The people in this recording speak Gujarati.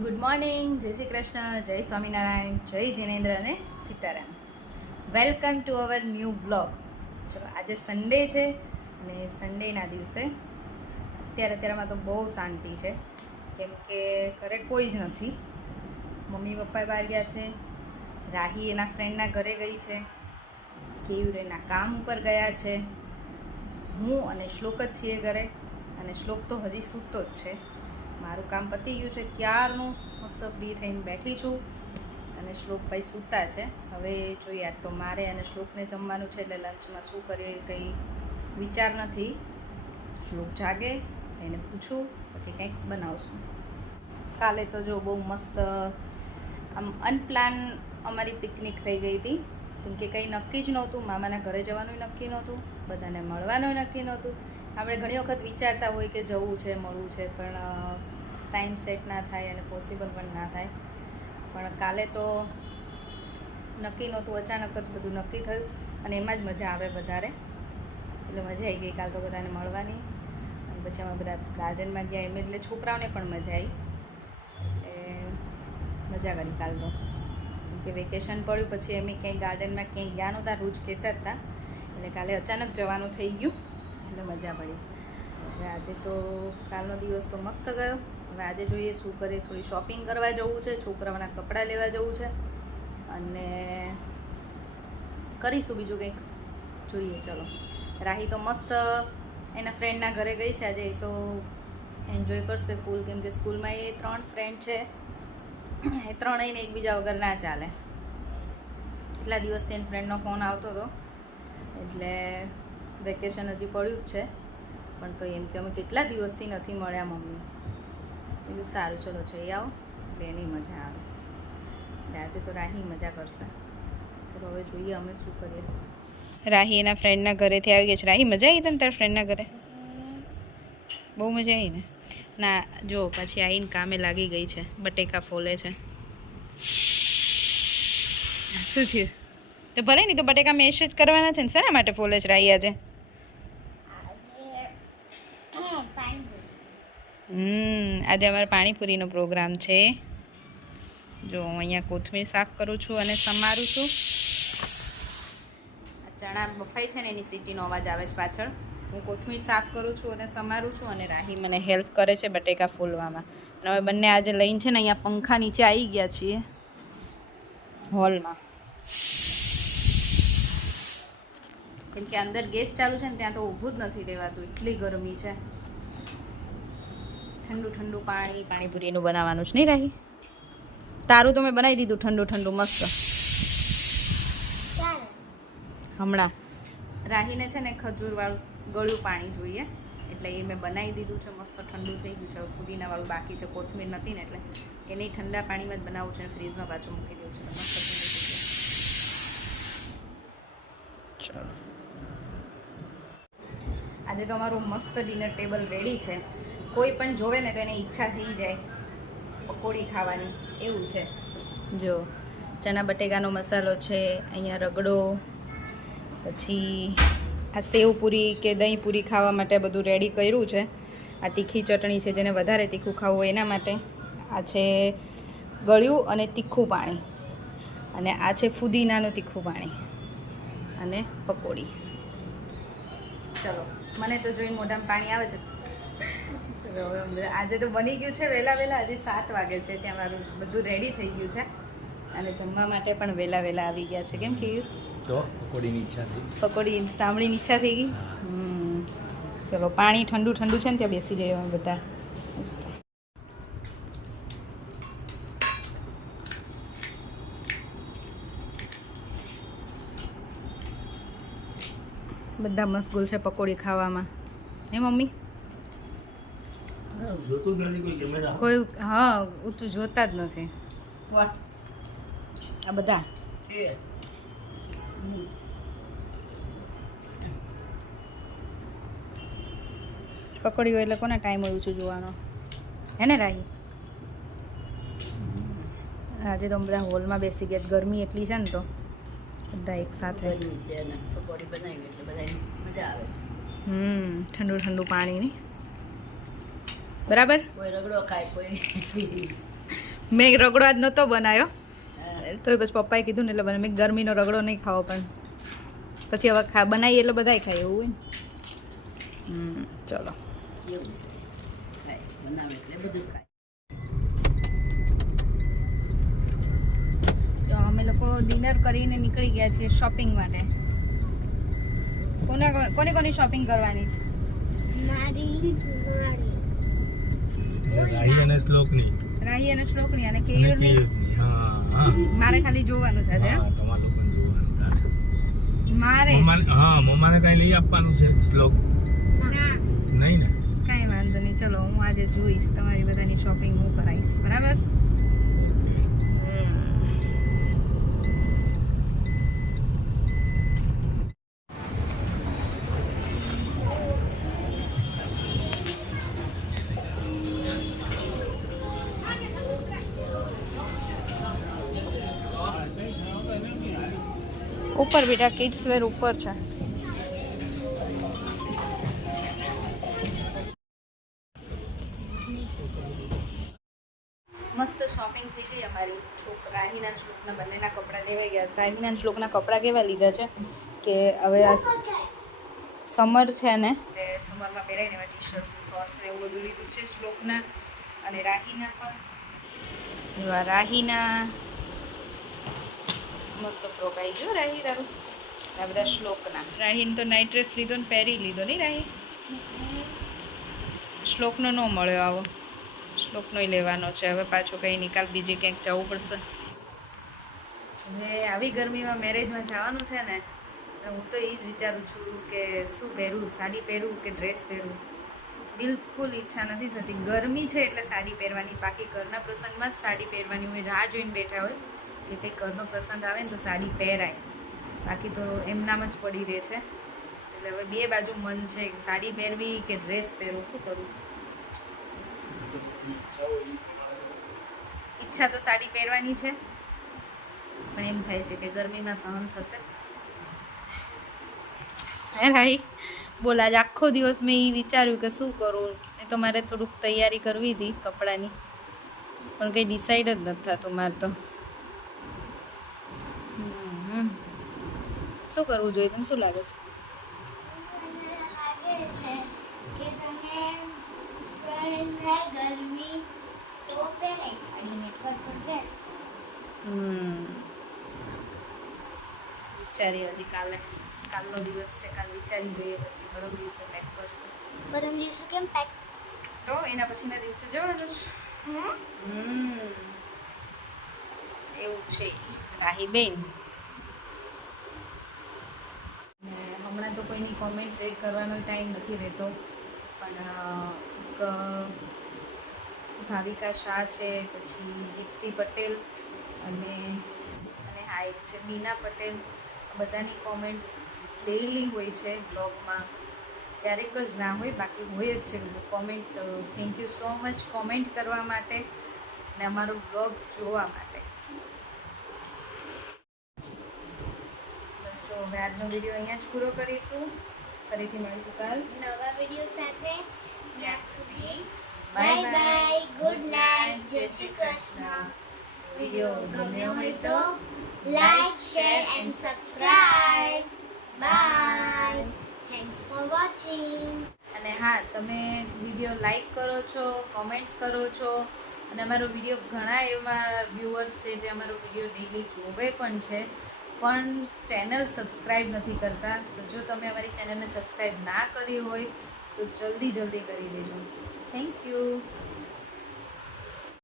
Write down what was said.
ગુડ મોર્નિંગ, જય શ્રી કૃષ્ણ, જય સ્વામિનારાયણ, જય જિનેન્દ્ર અને Sitaram. Welcome to our new vlog. ચલો, આજે સન્ડે છે અને સન્ડેના દિવસે અત્યારમાં તો બહુ શાંતિ છે, કેમ કે ઘરે કોઈ જ નથી. મમ્મી પપ્પા બહાર ગયા છે, રાહી એના ફ્રેન્ડના ઘરે ગઈ છે, કેયુર એના કામ ઉપર ગયા છે, હું અને શ્લોક જ છીએ ઘરે. અને શ્લોક તો હજી સૂતો જ છે. મારું કામ પતી ગયું છે ક્યારનું, મસ્ત ફ્રી થઈને બેઠી છું અને શ્લોકભાઈ સૂતા છે. હવે જોઈએ, તો મારે અને શ્લોકને જમવાનું છે, એટલે લંચમાં શું કરીએ કંઈ વિચાર નથી. શ્લોક જાગે એને પૂછું, પછી કંઈક બનાવશું. કાલે તો જો બહુ મસ્ત આમ અનપ્લાન અમારી પિકનિક થઈ ગઈ હતી, કેમ કે કંઈ નક્કી જ નહોતું. મામાના ઘરે જવાનું નક્કી નહોતું, બધાને મળવાનું નક્કી નહોતું. આપણે ઘણી વખત વિચારતા હોય કે જવું છે, મળવું છે, પણ ટાઈમ સેટ ના થાય અને પોસિબલ પણ ના થાય. પણ કાલે તો નક્કી નહોતું, અચાનક જ બધું નક્કી થયું અને એમાં જ મજા આવે વધારે. એટલે મજા આવી ગઈ કાલ તો બધાને મળવાની. અને પછી અમે બધા ગાર્ડનમાં ગયા, એમ એટલે છોકરાઓને પણ મજા આવી. એટલે મજા કરી કાલ તો, કેમ કે વેકેશન પડ્યું પછી એમ ક્યાંય ગાર્ડનમાં ક્યાંય ગયા નહોતા, રોજ કહેતા જ હતા. એટલે કાલે અચાનક જવાનું થઈ ગયું એટલે મજા પડી. હવે આજે તો કાલનો દિવસ તો મસ્ત ગયો. હવે આજે જોઈએ શું કરીએ. થોડી શોપિંગ કરવા જવું છે, છોકરાઓના કપડાં લેવા જવું છે અને કરીશું બીજું કંઈક, જોઈએ. ચલો, રાહી તો મસ્ત એના ફ્રેન્ડના ઘરે ગઈ છે આજે. એ તો એન્જોય કરશે ફૂલ, કેમ કે સ્કૂલમાં એ 3 ફ્રેન્ડ છે, એ ત્રણેયને એકબીજા વગર ના ચાલે. કેટલા દિવસથી એના ફ્રેન્ડનો ફોન આવતો હતો, એટલે વેકેશન હજી પડ્યું જ છે, પણ તો એમ કે અમે કેટલા દિવસથી નથી મળ્યા મમ્મી. બીજું સારું, ચલો જઈ આવો એટલે એની મજા આવે. એટલે આજે તો રાહી મજા કરશે. ચલો હવે જોઈએ અમે શું કરીએ. રાહી એના ફ્રેન્ડના ઘરેથી આવી ગઈ છે. રાહી મજા આવી તને તારા ફ્રેન્ડના ઘરે? બહુ મજા આવી ને? ના જો પછી આવીને કામે લાગી ગઈ છે, બટેકા ફોલે છે. શું થયું? તો ભલે નહીં તો બટેકા મેશ જ કરવાના છે ને, શેના માટે ફોલે છે રાહી આજે? આજે અમારે પાણીપુરીનો પ્રોગ્રામ છે. જો હું અહીંયા કોથમીર સાફ કરું છું અને સમારું છું. આ ચણા બફાઈ છે ને એની સીટીનો અવાજ આવે છે પાછળ. હું કોથમીર સાફ કરું છું અને સમારું છું, અને રાહી મને હેલ્પ કરે છે બટેકા ફોલવામાં. અને હવે બંને આજે લઈને છે ને અહીંયા પંખા નીચે આવી ગયા છીએ હોલમાં, કેમ કે અંદર ગેસ ચાલુ છે ને ત્યાં તો ઊભું જ નથી રહેવાતું, એટલી ગરમી છે. ઠંડુ ઠંડુ પાણીપુરીનું બનાવવાનું છે નહીં રાહી? તારું તો મેં બનાવી દીધું ઠંડુ ઠંડુ મસ્ત હમણાં. રાહીને છે ને ખજૂરવાળું ગળ્યું પાણી જોઈએ, એટલે એ મેં બનાવી દીધું છે, મસ્ત ઠંડુ થઈ ગયું છે. હવે ફુદીનાવાળું બાકી છે, કોથમીર નથી ને એટલે એને ઠંડા પાણીમાં જ બનાવું છે, ફ્રીજમાં પાછું મૂકી દઉં છું. મસ્ત ચલો, આજે તો અમારું મસ્ત ડિનર ટેબલ રેડી છે. કોઈ પણ જોવે ને તો એને ઈચ્છા થઈ જાય પકોડી ખાવાની, એવું છે. જો ચણા બટેકાનો મસાલો છે, અહીંયા રગડો, પછી આ સેવપૂરી કે દહીં પૂરી ખાવા માટે બધું રેડી કર્યું છે. આ તીખી ચટણી છે, જેને વધારે તીખું ખાવું હોય એના માટે. આ છે ગળ્યું અને તીખું પાણી, અને આ છે ફુદીનાનું તીખું પાણી અને પકોડી. ચલો, મને તો જોઈને મોઢામાં પાણી આવે છે. આજે તો બની ગયું છે વહેલા હજી 7 વાગે છે, ત્યાં મારું બધું રેડી થઈ ગયું છે અને જમવા માટે પણ વહેલા આવી ગયા છે. કેમ કે તો પકોડીની ઈચ્છા થઈ, પકોડી સાંભળીની ઈચ્છા થઈ ગઈ. ચલો, પાણી ઠંડુ છે ને ત્યાં બેસી જઈએ અમે બધા. મસ્ત બધા મશગુલ છે પકોડી ખાવામાં, હે મમ્મી? કોઈ હા ઊંચું જોતા જ નથી આ બધા. પકોડી હોય એટલે કોને ટાઈમ હોય ઊંચું જોવાનો, હે ને રાહી? આજે તો બધા હોલમાં બેસી ગયા, ગરમી એટલી છે ને તો બધા એક સાથે. ઠંડુ ઠંડુ પાણી નહીં બરાબર. કોઈ રગડો ખાય, કોઈ મેં રગડો આજ નહોતો બનાવ્યો તો પછી પપ્પાએ કીધું ને એટલે મેં ગરમીનો રગડો નહીં ખાવો પણ પછી હવે બનાવીએ એટલે બધાય ખાય એવું હોય ને ચલો તો અમે લોકો ડિનર કરીને નીકળી ગયા છીએ શોપિંગ માટે કોને કોની શોપિંગ કરવાની છે રાહી અને શ્લોકની રાહી અને શ્લોકની અને કેયુરની હા મારે ખાલી જોવાનું છે આજે હા તમારે લોકોને જોવાનું મારે મમ્માને કઈ લઈ આપવાનું છે શ્લોક નહીં ને કાંઈ વાંધો નહીં ચલો હું આજે જોઈશ તમારી બધાની શોપિંગ હું કરાવીશ બરાબર ઉપર બેટા કિડ્સ વેર ઉપર છે મસ્ત શોપિંગ થઈ ગઈ અમારી રાહીના શ્લોકના બંનેના કપડાં લેવાઈ ગયા રાહીના શ્લોકના કપડાં કેવા લીધા છે કે હવે આ સમર છે ને એટલે સમરમાં પહેરાઈને એવા ટી શર્ટ્સ શોર્ટ્સ ને એવું બધું લીધું છે શ્લોકના અને રાહીના પણ રાહીના મસ્ત ફ્રોક આવી ગયો રાહી તારું આ બધા શ્લોકના રાહીને તો નાઇટ ડ્રેસ લીધો ને પહેરી લીધો નહીં રાહી શ્લોકનો ન મળ્યો આવો શ્લોકનોય લેવાનો છે હવે પાછો કંઈ નિકાલ બીજે ક્યાંક જવું પડશે એટલે આવી ગરમીમાં મેરેજમાં જવાનું છે ને હું તો એ જ વિચારું છું કે શું પહેરું સાડી પહેરું કે ડ્રેસ પહેરું બિલકુલ ઈચ્છા નથી થતી ગરમી છે એટલે સાડી પહેરવાની બાકી ઘરના પ્રસંગમાં જ સાડી પહેરવાની હોય રાહ જોઈને બેઠા હોય કે કંઈ ઘરનો પ્રસંગ આવે ને તો સાડી પહેરાય બાકી તો એમનામ જ પડી રહે છે એટલે હવે બે બાજુ મન છે કે સાડી પહેરવી કે ડ્રેસ પહેરવું શું કરું ઈચ્છા તો સાડી પહેરવાની છે પણ એમ થાય છે કે ગરમીમાં સહન થશે હે રાઈ બોલ આજ આખો દિવસ મેં એ વિચાર્યું કે શું કરું એ તો મારે થોડુંક તૈયારી કરવી હતી કપડાની પણ કંઈ ડિસાઈડ જ નથી થતું મારે તો શું કરવું જોઈએ તને શું લાગે છે વિચારીએ હજી કાલનો દિવસ છે કાલ વિચારી જોઈએ પછી પરમ દિવસે પેક કરશું પરમ દિવસે કેમ પેક તો એના પછીના દિવસે જવાનું છે એવું છે રાહી બેન ને હમણાં તો કોઈની કોમેન્ટ રીડ કરવાનો ટાઈમ નથી રહેતો પણ ભાવિકા શાહ છે પછી દીપ્તિ પટેલ અને હા એક છે બીના પટેલ બધાની કોમેન્ટ્સ ડેઈલી હોય છે બ્લોગમાં ક્યારેક જ ના હોય બાકી હોય જ છે comment thank you so much comment કરવા માટે ને અમારો બ્લોગ જોવા માટે બસ જો હવે આજનો વિડીયો અહીંયા જ પૂરો કરીશું ફરીથી મળીશું કાલ નવા વિડીયો સાથે ત્યાં સુધી bye bye bye good night જય શ્રી કૃષ્ણ વિડીયો ગમ્યો હોય તો like share and subscribe by thanks for watching અને હા તમે વિડીયો લાઈક કરો છો કોમેન્ટ્સ કરો છો અને અમારો વિડીયો ઘણા એવા વ્યુઅર્સ છે જે અમારો વિડીયો ડેઈલી જોવે પણ છે પણ ચેનલ સબસ્ક્રાઈબ નથી કરતા તો જો તમે અમારી ચેનલને સબસ્ક્રાઈબ ના કરી હોય તો જલ્દી કરી દેજો થેન્ક યુ